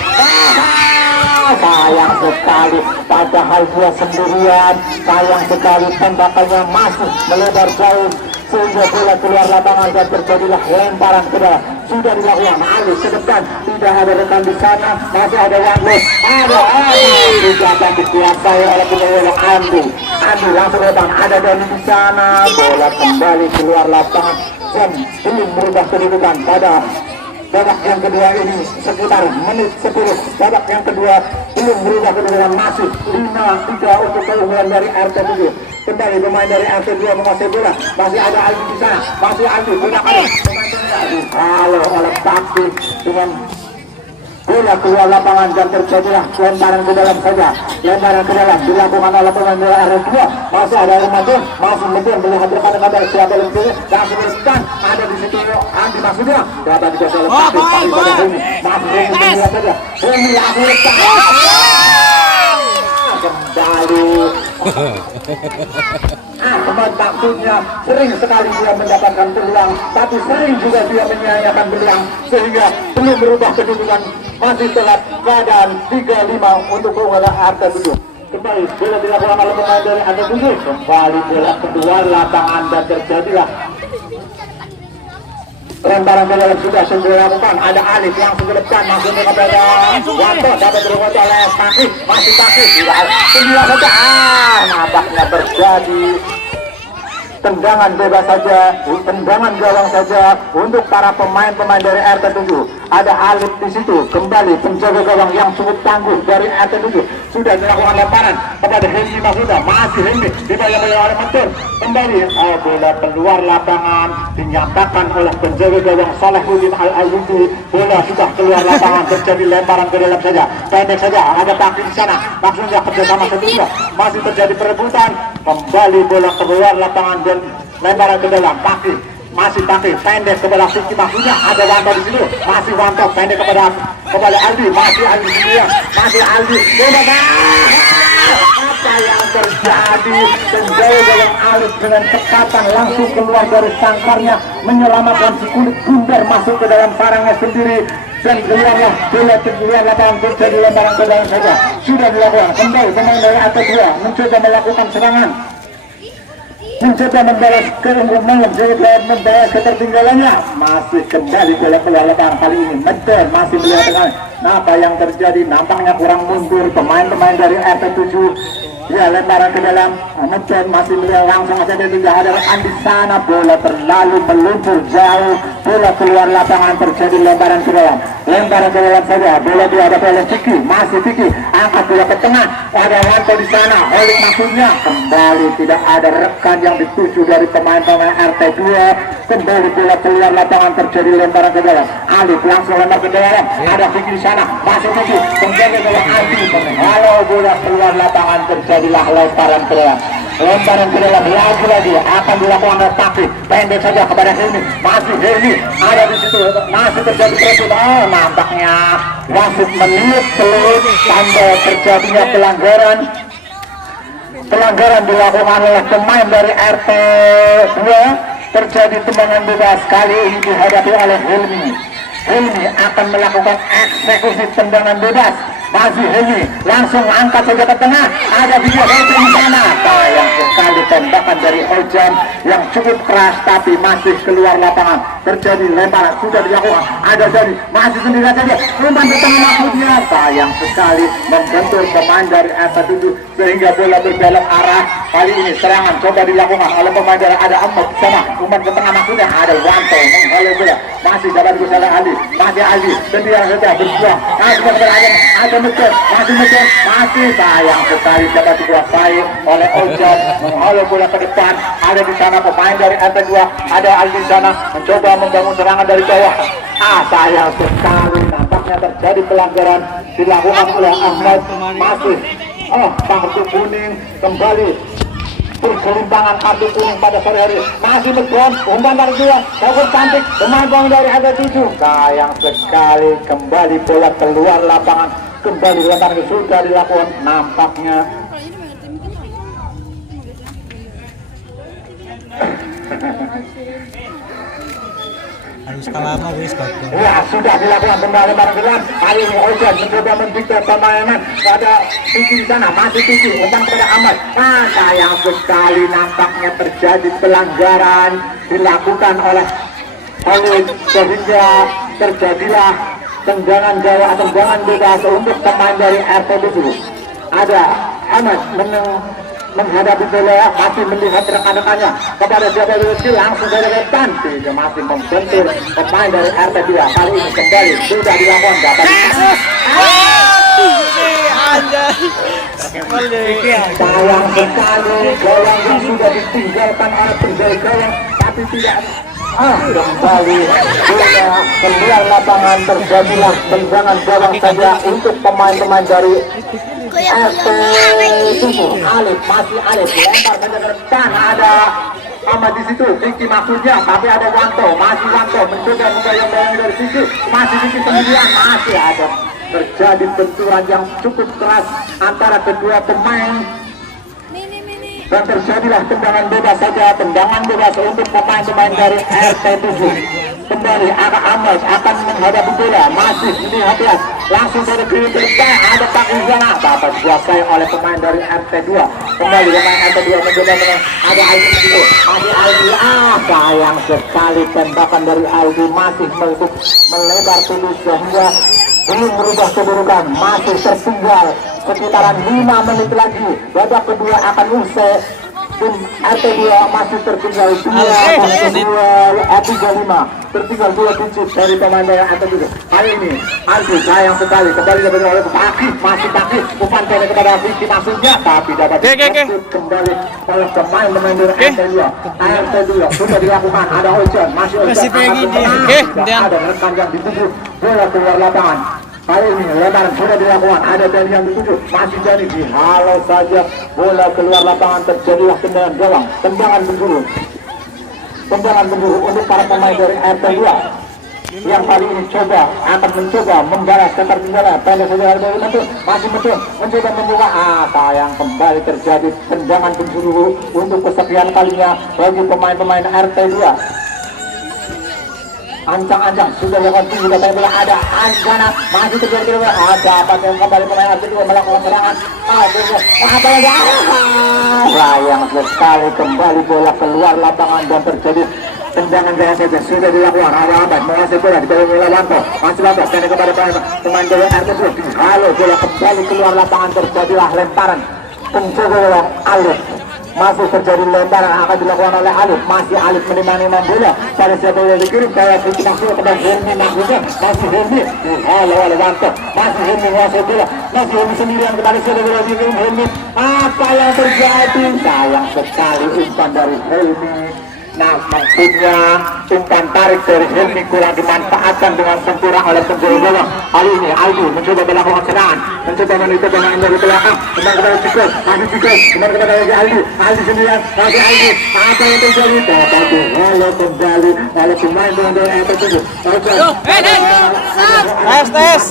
Sayang sekali, padahal dia sendirian. Sayang sekali tembakannya masih melebar jauh sehingga bola keluar lapangan dan terjadilah lemparan ke dalam. Sudah dilakukan Alif ke depan, tidak ada rekan di sana, masih ada Wanlus, tidak akan dikuasai oleh pemain Andi langsung depan, ada Doni di sana, bola kembali keluar lapangan dan belum merubah kedudukan pada babak yang kedua ini sekitar menit 10. Babak yang kedua belum berubah kedudukan, masih 5-3 untuk keunggulan dari RT7. Kembali pemain dari RT2 menguasai bola, masih ada Aldi di sana, masih Aldi gunakan kalau oleh Taki dengan bola keluar lapangan dan terjadilah lemparan ke dalam saja. Lemparan ke dalam dilakukan oleh pemain dari RT2. Masih ada Ramadan, masih lebih melihat rekan-rekan siapa yang pilih, langsung berdepan ada di situ Andi maksudnya dapat dikuasai oleh Taki pada Hilmi, masih Hilmi melihat saja, Hilmi langsung letak kembali. Teman maksudnya sering sekali dia mendapatkan peluang, tapi sering juga dia menyia-nyiakan peluang sehingga belum berubah kedudukan. Masih telat keadaan 3-5 untuk keunggulan RT7. Kembali bola dilakukan oleh pemain dari RT7. Kembali bola kedua lapangan dan terjadilah lemparan ke dalam sudah dilakukan. Ada Alif langsung ke depan, langsung kepada Wanto, dapat berbuat oleh Taki, masih Taki, tidak saja. Nampaknya terjadi tendangan bebas saja, tendangan gawang saja untuk para pemain-pemain dari RT7. Ada Alif di situ, kembali penjaga gawang yang cukup tangguh dari RT7 sudah dilakukan lemparan kepada Hilmi Masuda, masih Hilmi dibayar oleh Mentur, kembali bola keluar lapangan dinyatakan oleh penjaga gawang Salahuddin Al-Ayubi. Bola sudah keluar lapangan, terjadi lemparan ke dalam saja, pendek saja, ada Taki di sana, maksudnya kerjasama sendiri, masih terjadi perebutan, kembali bola keluar lapangan dan lemparan ke dalam. Taki masih Taki pendek kepada Siki, maksudnya ada Wanto di situ, masih Wanto pendek kepada Aldi, masih Aldi sendirian, masih Aldi. Apa yang terjadi? Penjaga gawang Alif dengan cekatan langsung keluar dari sangkarnya menyelamatkan si kulit bundar masuk ke dalam sarangnya sendiri dan keluarlah bola keluar lapangan, terjadi lemparan ke dalam saja. Sudah dilakukan kembali pemain dari RT2 mencoba melakukan serangan, mencoba membalas keunggulan, membalas ketertinggalannya. Masih kembali bola keluar lapangan kali ini. Mentor masih melihat dengan apa yang terjadi, nampaknya kurang mundur pemain-pemain dari RT7. Ya, lemparan ke dalam, Mentor masih melihat langsung saja, tidak ada rekan di sana, bola terlalu meluncur jauh, bola keluar lapangan, terjadi lemparan ke dalam. Lemparan ke dalam saja, bola dihadapi oleh Ciki, masih Ciki, angkat bola ke tengah, ada Wanto di sana, Holik maksudnya, kembali tidak ada rekan yang dituju dari pemain-pemain RT2, kembali bola keluar lapangan, terjadi lemparan ke dalam. Alif langsung lempar ke dalam, ada Ciki di sana, masih Ciki, kembali bola Alif, halo bola keluar lapangan, terjadilah lemparan ke dalam. Lemparan ke dalam lagi akan dilakukan oleh Taki, pendek saja kepada Hilmi, masih Hilmi ada di situ, masih terjadi perebutan. Nampaknya wasit meniup peluit tanda terjadinya pelanggaran dilakukan oleh pemain dari RT2. Terjadi tendangan bebas kali ini dihadapi oleh Hilmi. Helmi akan melakukan eksekusi tendangan bebas. Masih Helmi langsung angkat saja ke tengah. Ada video Helmi di sana. Sayang sekali tembakan dari Ojan yang cukup keras tapi masih keluar lapangan. Terjadi lemparan sudah dilakukan. Ada jadi masih sendirian saja. Umpan ke tengah maksudnya. Sayang sekali membentur pemain dari RT7 sehingga bola berbelok arah. Kali ini serangan coba dilakukan oleh pemain dari ada Ahmad di sana. Umpan ke tengah maksudnya ada Wanto menghalau bola. Masih dapat bersama Ali. Masih Ali sendirian saja berjuang. Masih ada Medan, masih sayang sekali dapat dikuasai oleh Ojan menghalau bola ke depan. Ada di sana pemain dari RT2, ada Ali di sana mencoba membangun serangan dari bawah. Sayang sekali nampaknya terjadi pelanggaran dilakukan oleh Ahmad. Masih kartu kuning kembali. Pergelimpangan kartu kuning pada sore hari. Masih Medan, umpan dari dua, cukup cantik pemain dari RT7. Sayang sekali kembali bola keluar lapangan. Kembali lemparan sudah dilakukan nampaknya. Harus kalah mah wis bagus. Ya sudah dilakukan kembali lemparan gelang. Kali ini Ojan mencoba mendikte permainan. Ada Tiki di sana, masih Tiki umpan kepada Ahmad. Sayang sekali nampaknya terjadi pelanggaran dilakukan oleh Khalid sehingga terjadilah tendangan gawang atau tendangan bebas untuk pemain dari RT7. Ada Ahmad menghadapi bola, masih melihat rekan-rekannya kepada siapa Lutfi langsung dari depan tidak masih membentur pemain dari RT2. Kali ini kembali sudah dilakukan dapat sayang sekali gawang yang sudah ditinggalkan oleh penjaga gawang tapi tidak kembali bola keluar lapangan. Terjadilah tendangan gawang saja untuk pemain-pemain dari RT7. Alif masih Alif lempar saja ke depan. Ada Ahmad di situ, Vicky maksudnya, tapi ada Wanto, masih Wanto mencoba membayang-bayang dari sisi, masih Vicky sendirian, masih ada terjadi benturan yang cukup keras antara kedua pemain. Dan terjadilah tendangan bebas saja, tendangan bebas untuk pemain-pemain dari RT7. Kembali Ahmad akan menghadapi bola, masih lihat langsung dari kiri ke depan. Ada Pak Uzana dapat dikuasai oleh pemain dari RT2. Kembali pemain RT2 mencoba ada Aldi di situ, masih Aldi. Sayang sekali tembakan dari Aldi masih melebar tulus sehingga belum merubah kedudukan. Masih tertinggal sekitaran 5 menit lagi. Babak kedua akan usai. Tim RT2 masih tertinggal 2-35. Tertinggal 2 digit dari pemain dari RT2. Kali ini Aldi sayang sekali kembali dapat oleh Paki, masih Paki umpan pendek kepada Vicky maksudnya tapi dapat kembali oleh pemain dari RT2. RT2 sudah dilakukan, ada Ojan, masih Ojan ada rekan yang dituju bola keluar lapangan. Kali ini lemparan sudah dilakukan, ada Dani yang dituju, masih Dani dihalau saja bola keluar lapangan. Terjadilah tendangan gawang, tendangan penjuru untuk para pemain dari RT2 yang kali ini akan mencoba membalas ketertinggalan. Pendek saja masih mencoba membuka. Sayang kembali terjadi tendangan penjuru untuk kesekian kalinya bagi pemain-pemain RT2. Ancang-ancang sudah dilakukan tinggi datang bola, ada Anjana masih terjadi ada apa yang kembali pemain RT2 melakukan serangan. Apa lagi? Sayang sekali kembali bola keluar lapangan dan terjadi tendangan gaya saja sudah dilakukan. Ada Ahmad menguasai bola di bawah bola Wanto, masih Wanto pendek kepada pemain dari RT2. Halo bola kembali keluar lapangan. Terjadilah lemparan pencoba Alif. Masih terjadi lemparan akan dilakukan oleh Alif. Masih Alif menimang-nimang bola pada siapa yang dikirim saya Vicky maksudnya kepada Helmi maksudnya. Masih Helmi halo oleh Wanto, masih Helmi menguasai bola, masih Helmi sendirian kepada siapa yang dikirim Helmi. Apa yang terjadi? Sayang sekali umpan dari Helmi. Nah maksudnya umpan tarik dari Helmi kurang dimanfaatkan dengan sempurna oleh penjaga gawang. Kali ini Aldi mencoba melakukan serangan, mencoba menutup pemain dari belakang, kembali kepada Cikos, masih Cikos, kembali kepada Aldi sendirian, masih Aldi. Apa yang terjadi? Dapat dihalau kembali oleh pemain dari RT7. Tes.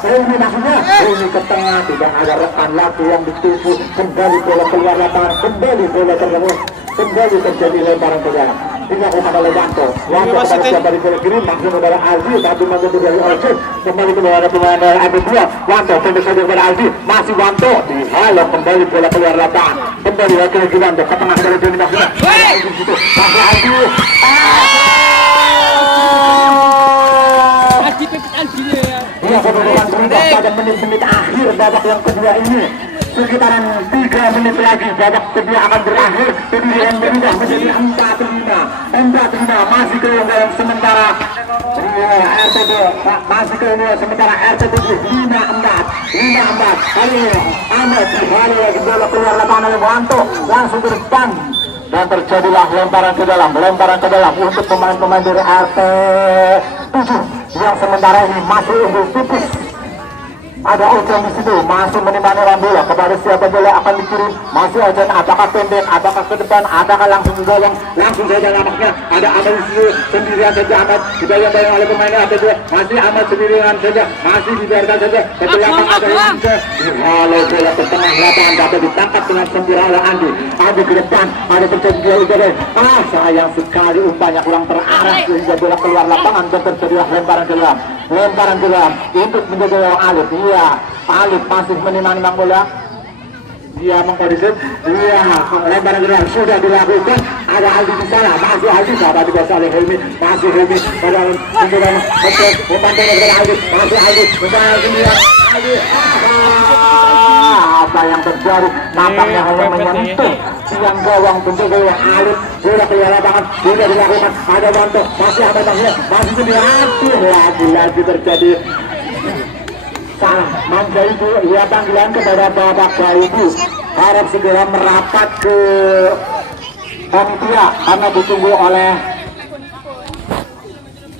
Helmi maksudnya, Helmi ke tengah, tidak ada rekan lagi yang ditipu. Kembali bola keluar lapangan, kembali bola tergabung, kembali terjadi lemparan ke dalam. dilakukan oleh Wanto. Wanto kembali ke kiri, langsung kepada Aldi, tapi mampu dari Ojen, kembali kepada pemain dari AB2. Wanto pendek saja kepada Aldi, masih Wanto, dihalau kembali bola keluar lapangan, kembali lagi Wanto ke tengah dari Joni maksudnya. Masih Aldi. Ia kemudian berubah pada menit-menit akhir babak yang kedua ini. Sekitaran 3 menit lagi babak kedua akan berakhir. Kemudian berubah menjadi 4-5. 4-5 masih keunggulan sementara RT2 masih keunggulan sementara RT7 5-4. Kali ini Ahmad dihalau lagi bola keluar lapangan oleh Wanto, langsung ke depan. Dan terjadilah lemparan ke dalam untuk pemain-pemain dari RT7 yang sementara ini masih unggul tipis. Ada Ojen di situ, masih menimbang bola kepada siapa bola akan dikirim. Masih Ojen, apakah pendek, apakah ke depan, apakah langsung digolong, langsung saja nampaknya. Ada Ahmad di situ, sendirian saja Ahmad, dibayang-bayang oleh pemain RT2. Masih Ahmad sendirian saja, masih dibiarkan saja. Ke belakang ada yang bisa. Kalau bola ke tengah lapangan dapat ditangkap dengan sempurna oleh Andi. Andi ke depan, ada terjadi gol. Sayang sekali umpannya kurang terarah sehingga bola keluar lapangan dan terjadilah lemparan ke dalam untuk menjaga gawang Alif. Iya, Alif masih menimang bola. Dia mengkondisi. Iya, lemparan ke dalam sudah dilakukan. Ada Aldi di sana, masih Aldi dapat dikuasai oleh Helmi. Masih Helmi pada mencoba umpan dari Aldi. Masih Aldi mencoba sendirian. Aldi. Apa yang terjadi? Nampaknya hanya menyentuh tiang gawang penjaga gawang Alif. Bola keluar lapangan, sudah dilakukan. Ada Wanto, masih ada Bangnya, masih sendirian. Lagi terjadi salah. Manja itu ia panggilan kepada Bapak Ibu harap segera merapat ke panitia karena ditunggu oleh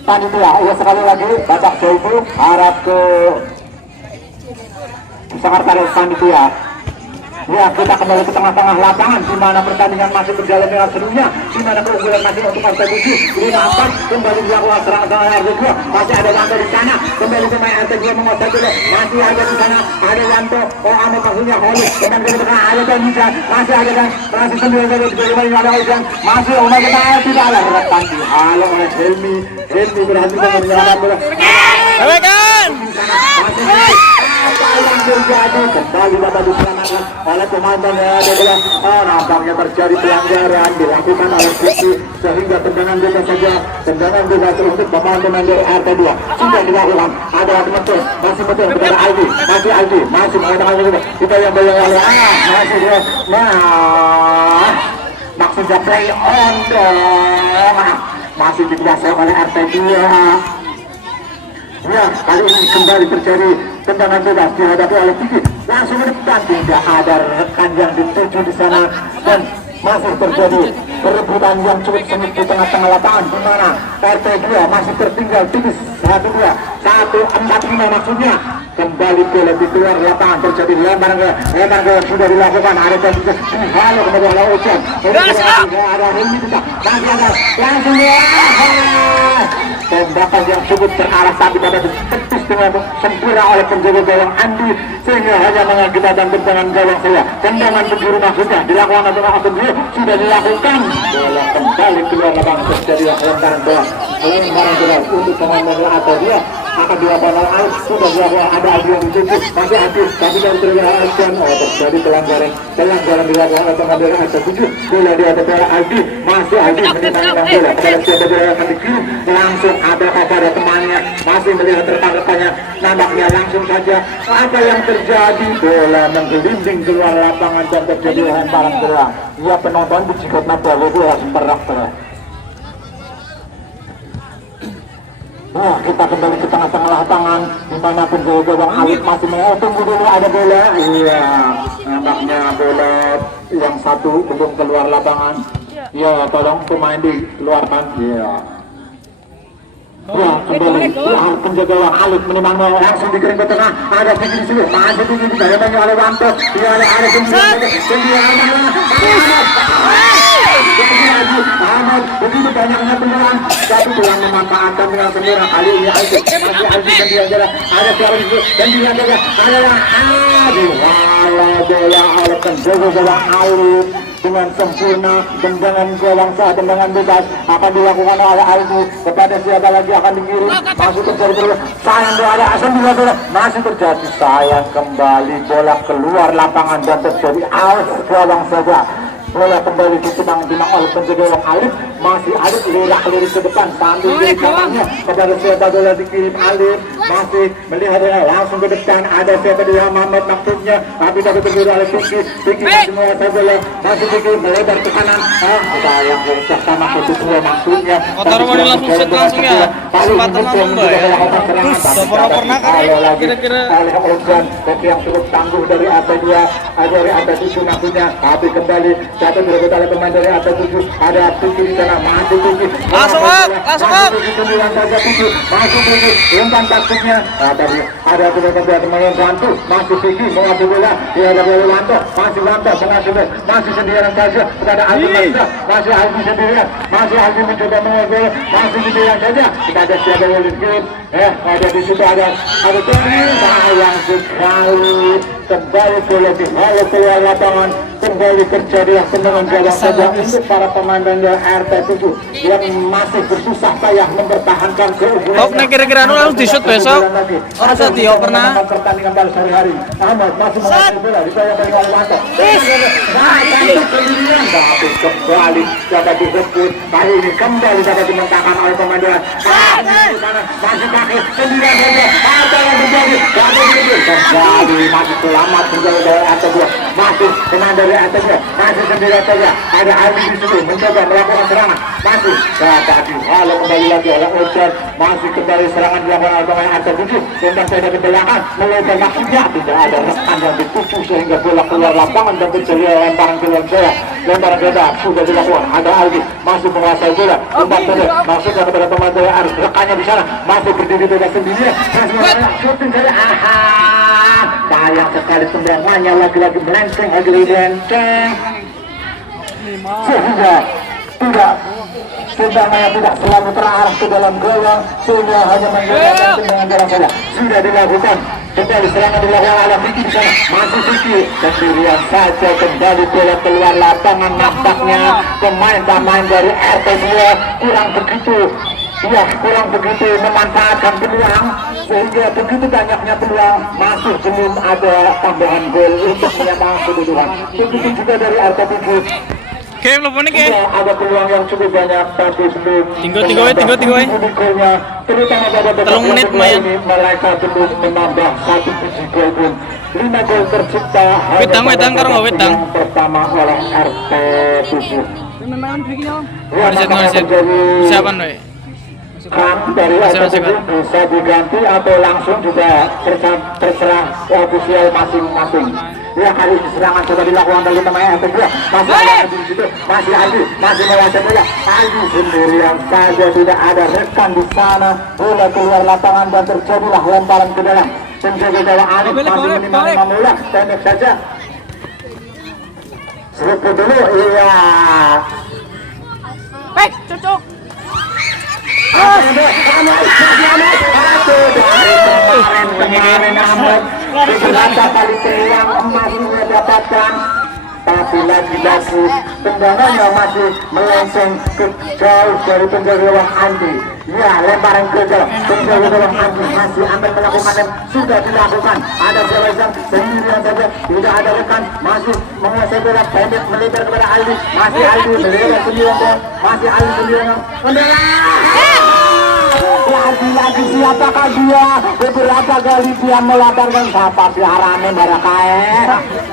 panitia. Ia sekali lagi Bapak Ibu harap ke sekretaris panitia. Ya, kita kembali ke tengah-tengah lapangan di mana pertandingan masih berjalan dengan serunya, di mana keunggulan masih untuk RT7. Ini nampak kembali dilakukan serangan RT2. Masih ada Wanto di sana, kembali pemain RT2 menguasai dulu. Masih ada di sana, ada Wanto. Oh, Ahmad maksudnya Holi. Dengan ke depan ada dan bisa, masih ada dan masih sendiri dari ada Ojan. Masih Omar kita tidak ada rekan dihalau oleh Helmi. Helmi berhasil menyelamatkan bola. Sampaikan. Masih apa yang terjadi kembali dapat diselamatkan oleh pemain dari bola. Nampaknya terjadi pelanggaran dilakukan oleh Siti sehingga tendangan bebas saja, tendangan bebas untuk pemain-pemain dari RT2 sudah dilakukan. Ada betul, masih betul kepada Aldi, masih mengatakan begitu. Kita yang bayang oleh masih dia, maksudnya play on dong, masih dikuasai oleh RT2. Ya, kali ini kembali terjadi tendangan bebas dihadapi oleh Kiki. Langsung ke depan, tidak ada rekan yang dituju di sana dan masih terjadi perebutan yang cukup sengit di tengah-tengah lapangan di mana RT2 masih tertinggal tipis 1-4-5 maksudnya. Kembali bola di keluar lapangan terjadi lemparan ke sudah dilakukan. Ada juga halo kembali oleh Ojan. Ada Helmi juga masih ada langsung tembakan yang cukup terarah tapi pada ditepis dengan sempurna oleh penjaga gawang Andi sehingga hanya mengakibatkan tendangan gawang saya. Tendangan penjuru maksudnya dilakukan dengan akun dia sudah dilakukan. Bola kembali keluar lapangan terjadi lemparan bola untuk pemain atau dia akan dilakukan oleh Alif. Sudah dilakukan ada Aldi yang dituju masih aktif tapi dari terjadi Alfian. Terjadi pelanggaran dilakukan oleh pemain dari RT7. Bola dihadapi oleh Aldi, masih Aldi menitangkan bola kepada siapa bola yang akan dikirim langsung ada kepada temannya, masih melihat rekan-rekannya. Nampaknya langsung saja apa yang terjadi, bola menggelinding keluar lapangan dan terjadi lemparan bola. Ya, penonton di Cikotna bola itu harus berak. Nah, kita kembali ke tengah-tengah lapangan dimanapun gawang Alif masih tunggu dulu ada bola. Iya, nampaknya bola yang satu belum keluar lapangan. Ya, tolong pemain dikeluarkan. Iya. Ya, kembali penjaga gawang Alif menimang langsung dikirim ke tengah. Ada tinggi di sini, masih tinggi didayakannya oleh Wanto. Dia ada Ahmad begitu banyaknya penyerang tapi telah memanfaatkan dengan sempurna. Kali ini Aldi dan dia jalan ada siapa itu dan dia jalan adalah walau bola oleh penjaga gawang Alif dengan sempurna. Tendangan gawang sah, tendangan bebas akan dilakukan oleh Aldi. Kepada siapa lagi akan dikirim? Masih terjadi terus. Sayang berada asal juga masih terjadi. Sayang kembali bola keluar lapangan dan terjadi out gawang saja. Bola kembali ditendang oleh penjaga gawang Alif. Masih Alif lirik ke depan sambil di belakangnya kepada siapa bola dikirim Alif. Masih melihat langsung ke depan ada siapa dia Muhammad maksudnya, tapi dapat tergolong oleh Vicky. Vicky masih menguasai bola, masih Vicky melebar ke kanan. Sayang berusaha sama kedua maksudnya. Kotor mau langsung set langsung ya. Kesempatan langsung Mbak ya. Terus pernah kan kira-kira oleh Ojan, Vicky yang cukup tangguh dari dia dari atas 7 maksudnya, tapi kembali satu direbut oleh pemain dari atas 7. Ada Vicky di sana, masih Vicky. Langsung up. Masih Vicky, umpan taktiknya. Tadi ada beberapa teman yang bantu, masih Vicky mengambil bola, dia ada bola Wanto, masih Wanto mengasih bola, masih sendirian saja kepada Aldi Maisa, masih Aldi sendirian, masih Aldi mencoba mengambil, masih sendirian saja. Kita ada siapa yang dikirim, ada di situ ada sayang sekali. Kembali bola di halo keluar lapangan, kembali terjadi tendangan gawang saja untuk para pemain dari RT7 yang masih bersusah payah mempertahankan keunggulan. Tok nih kira-kira harus di shoot besok. Orang Satio pernah pertandingan pada sore hari. Ahmad masih mengambil bola di bawah dari Wanto. Tapi kembali dapat direbut. Kali ini kembali dapat dimentahkan oleh pemain dari masih kaki sendirian saja. Apa yang terjadi? Kembali masih selamat menjauh dari atas dua. Masih pemain dari atasnya, masih sendirian saja. Ada Aldi di situ mencoba melakukan serangan. Masih dapat dihalau kembali lagi oleh Ojan. Masih kembali serangan dilakukan oleh pemain atas 7. Tentang saya ke belakang, melebar maksudnya tidak ada rekan yang dituju sehingga bola keluar lapangan dan terjadi lemparan keluar bola. Lemparan bola sudah dilakukan. Ada Aldi masih menguasai bola. Umpan pendek maksudnya kepada pemain dari Arif. Rekannya di sana masih berdiri bebas sendiri. Shooting dari sayang sekali tendangannya lagi-lagi melenceng, sehingga tidak tendangannya tidak selalu terarah ke dalam gawang, sehingga hanya menggunakan tendangan dalam saja. Sudah dilakukan kembali serangan dilakukan oleh Vicky di sana, masih Vicky sendirian saja. Kembali bola keluar lapangan. Nampaknya pemain-pemain dari RT2 kurang begitu memanfaatkan peluang, sehingga begitu banyaknya peluang masih belum ada tambahan gol untuk menyamakan kedudukan. Begitu juga dari RT7. game lo nih game. Ada peluang yang cukup banyak tapi belum. Tinggal. Golnya, terutama pada babak 3 menit lumayan. ini mereka belum menambah 1 biji gol pun. 5 gol tercipta Wedang karo nggak wedang? yang pertama oleh RT7. Siapa nih? Dari RT7 bisa diganti atau langsung juga terserah ofisial masing-masing. Ya, kali ini serangan coba dilakukan dari pemain RT2. Masih ada di situ, masih Aldi, masih menguasai bola. Aldi sendirian saja, tidak ada rekan di sana. Bola keluar lapangan dan terjadilah lemparan ke dalam. Penjaga gawang Alif masih menimani bola, pendek saja. Seruput dulu, iya. Cocok. Kemarin Ahmad beberapa kali peluang emas mendapatkan, tapi lagi-lagi tendangannya masih melenceng ke jauh dari penjaga gawang Andi. Ya, lemparan ke jauh penjaga gawang Andi masih akan melakukan yang sudah dilakukan. Ada Selesang sendirian saja, tidak ada rekan, masih menguasai bola pendek melebar kepada Aldi. Masih Aldi melebar sendirian, masih Aldi sendirian. Lagi-lagi siapakah dia? Beberapa kali dia melaporkan siapa piarane barakae.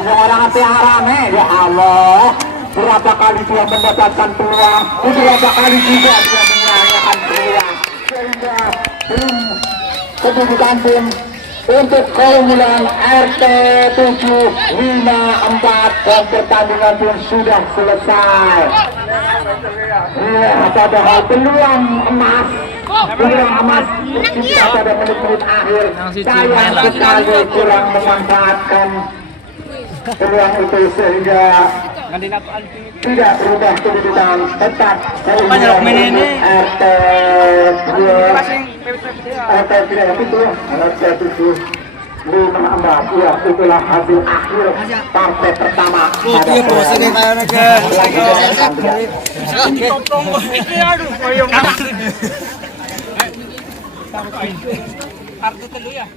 Orang piarane, ya Allah. Berapa kali dia mendapatkan peluang, beberapa kali juga dia menyia-nyiakan peluang. Sehingga kedudukan tim untuk keunggulan RT7 5-4 dan pertandingan pun sudah selesai. Ya, padahal peluang emas tercipta pada menit-menit akhir. Sayang sekali kurang memanfaatkan peluang itu sehingga tidak berubah kedudukan, tetap keunggulan RT2. RT tidak itu RT7 5-4. Ya, itulah hasil akhir partai pertama. Dia bosnya kayak aja. Kartu dulu ya.